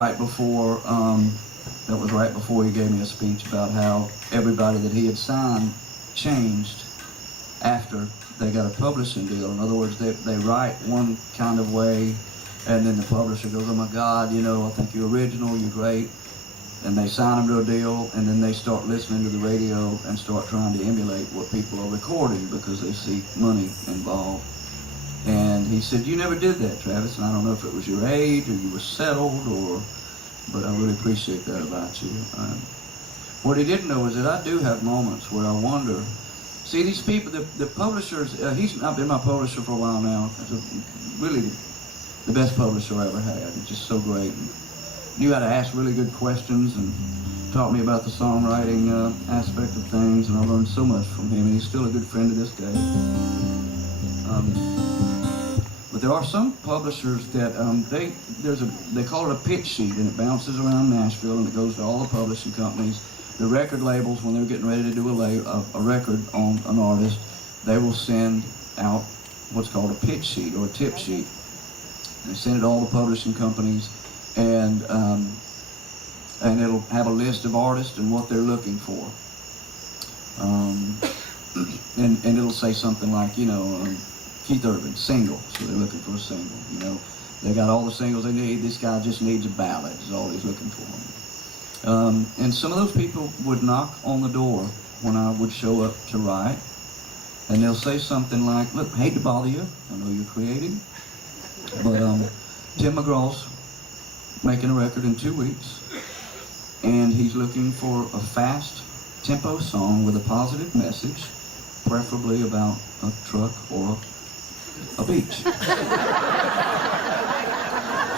right before, that was right before he gave me a speech about how everybody that he had signed changed after they got a publishing deal. In other words, they write one kind of way, and then the publisher goes, "Oh my God, I think you're original, you're great," and they sign them to a deal, and then they start listening to the radio and start trying to emulate what people are recording because they see money involved. And he said, "You never did that, Travis," and I don't know if it was your age or you were settled, but I really appreciate that about you. What he didn't know is that I do have moments where I wonder. See, these people, the publishers, he's not been my publisher for a while now. It's really the best publisher I ever had. It's just so great. And knew how to ask really good questions and taught me about the songwriting aspect of things, and I learned so much from him, and he's still a good friend to this day. But there are some publishers that they call it a pitch sheet, and it bounces around Nashville and it goes to all the publishing companies. The record labels, when they're getting ready to do a record on an artist, they will send out what's called a pitch sheet or a tip sheet. They send it to all the publishing companies, and it'll have a list of artists and what they're looking for. And it'll say something like, Keith Urban, single, so they're looking for a single, They got all the singles they need, this guy just needs a ballad, is all he's looking for. And some of those people would knock on the door when I would show up to write, and they'll say something like, "Look, hate to bother you, I know you're creating, but Tim McGraw's making a record in 2 weeks, and he's looking for a fast tempo song with a positive message, preferably about a truck or a beach."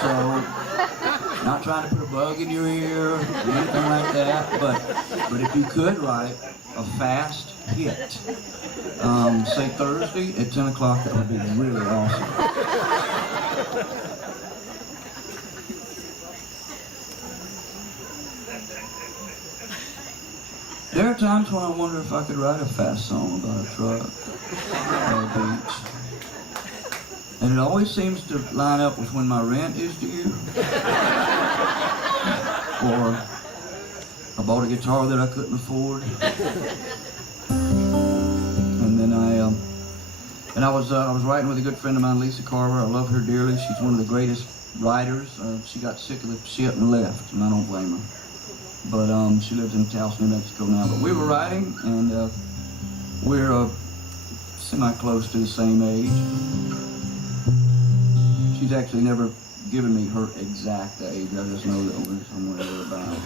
So, not trying to put a bug in your ear or anything like that, but if you could write a fast hit, say Thursday at 10 o'clock, that would be really awesome. There are times when I wonder if I could write a fast song about a truck or a beach. And it always seems to line up with when my rent is due. Or I bought a guitar that I couldn't afford. And then I was writing with a good friend of mine, Lisa Carver. I love her dearly. She's one of the greatest writers. She got sick of the shit and left, and I don't blame her. But she lives in Taos, New Mexico now. But we were writing, and we're semi-close to the same age. She's actually never given me her exact age. I just know that we're somewhere thereabouts.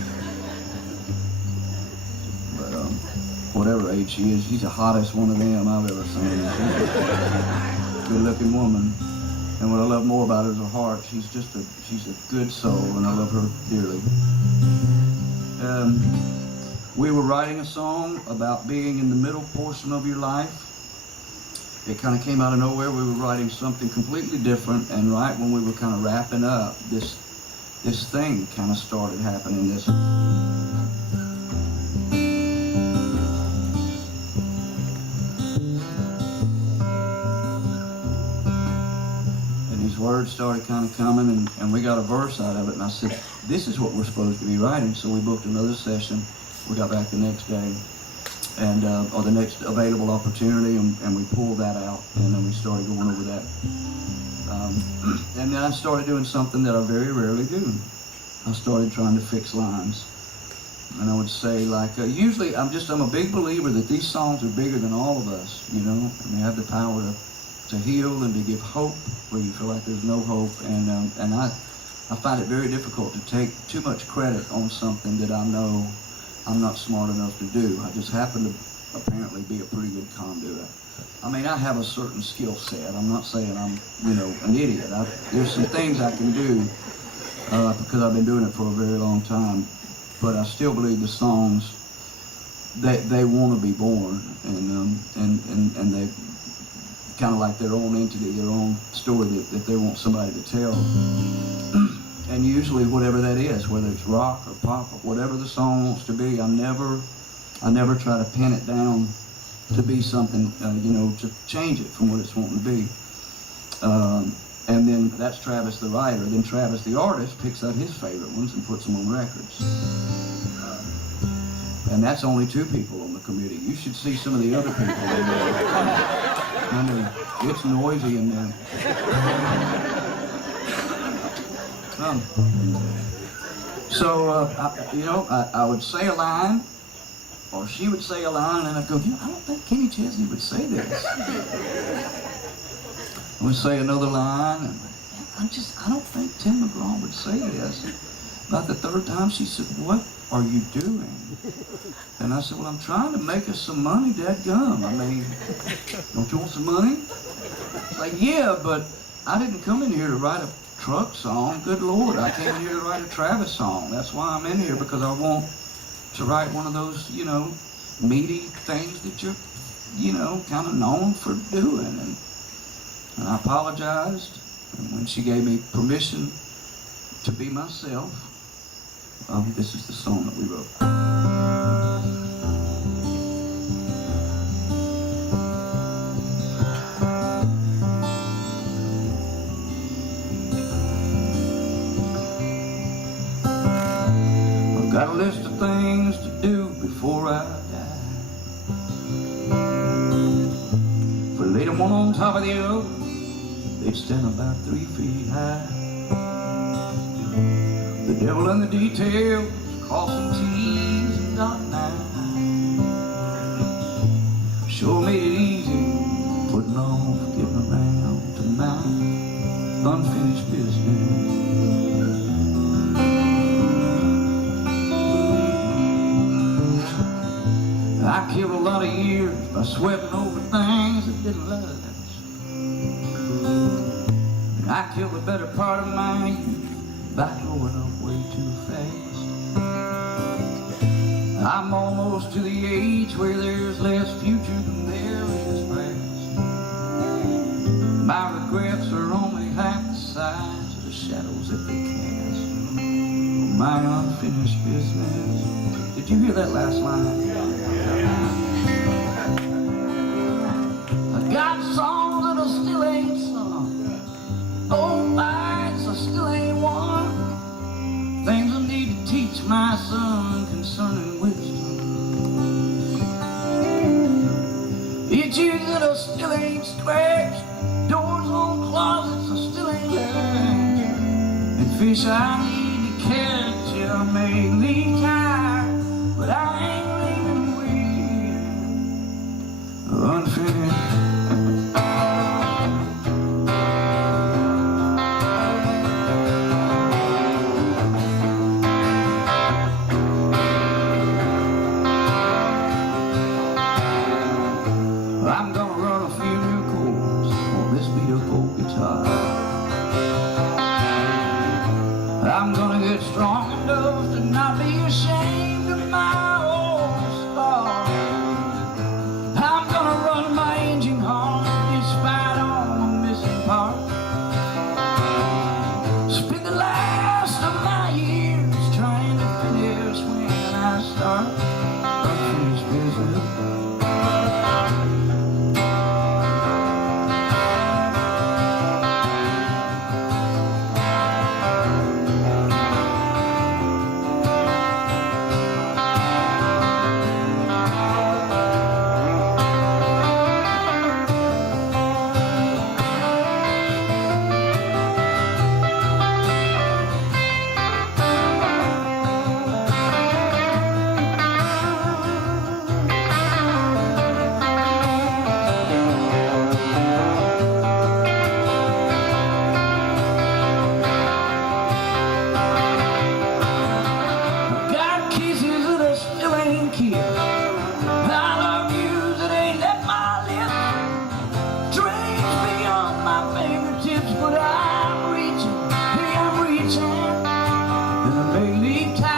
But whatever age she is, she's the hottest one of them I've ever seen. She's a good-looking woman. And what I love more about her is her heart. She's a good soul, and I love her dearly. We were writing a song about being in the middle portion of your life. It kind of came out of nowhere. We were writing something completely different, and right when we were kind of wrapping up, this thing kind of started happening. And these words started kind of coming, and we got a verse out of it, and I said, "This is what we're supposed to be writing." So we booked another session. We got back the next day, and or the next available opportunity, and we pulled that out, and then we started going over that. And then I started doing something that I very rarely do. I started trying to fix lines. And I would say, like, usually I'm a big believer that these songs are bigger than all of us, and they have the power to heal and to give hope where you feel like there's no hope. And I find it very difficult to take too much credit on something that I know I'm not smart enough to do. I just happen to apparently be a pretty good conduit. I mean, I have a certain skill set. I'm not saying I'm, an idiot. There's some things I can do because I've been doing it for a very long time. But I still believe the songs, they want to be born, and they kind of like their own entity, their own story that they want somebody to tell. And usually whatever that is, whether it's rock or pop or whatever the song wants to be, I never try to pin it down to be something, to change it from what it's wanting to be. And then that's Travis the writer. Then Travis the artist picks out his favorite ones and puts them on records. And that's only 2 people on the committee. You should see some of the other people in there. I mean, it's noisy in there. I would say a line, or she would say a line, and I'd go, I don't think Kenny Chesney would say this. I would say another line, and I don't think Tim McGraw would say this. About the 3rd time, she said, what are you doing? And I said, well, I'm trying to make us some money, dadgum. I mean, don't you want some money? It's like, yeah, but I didn't come in here to write a truck song. Good Lord, I came in here to write a Travis song. That's why I'm in here, because I want to write one of those, meaty things that you're, kind of known for doing. And I apologized, and when she gave me permission to be myself, this is the song that we wrote. I've got a list of things to do before I die. If we laid them one on top of the other, they'd stand about 3 feet high. The devil in the details, crossing T's and dotting I's. Sure made it easy, putting off getting around to my unfinished business. I killed a lot of years by sweating over things that didn't last. And I killed the better part of my youth by growing up way too fast. I'm almost to the age where there's less future than there is past. My regrets are only half the size of the shadows that they cast. My unfinished business. Did you hear that last line? I got songs that I still ain't sung, old nights I still ain't won, things I need to teach my son concerning wisdom, itches that I still ain't scratched, doors on closets I still ain't latched, and fish I need to catch. I may leave tired, but I ain't leaving with unfinished. I'm gonna run a few new chords on this beautiful guitar. I'm gonna get strong enough to not be ashamed of my old star. I'm gonna run my engine hard despite all the missing parts. Spend the last of my years trying to finish when I start unfinished business. But I'm reaching, and I may leave time.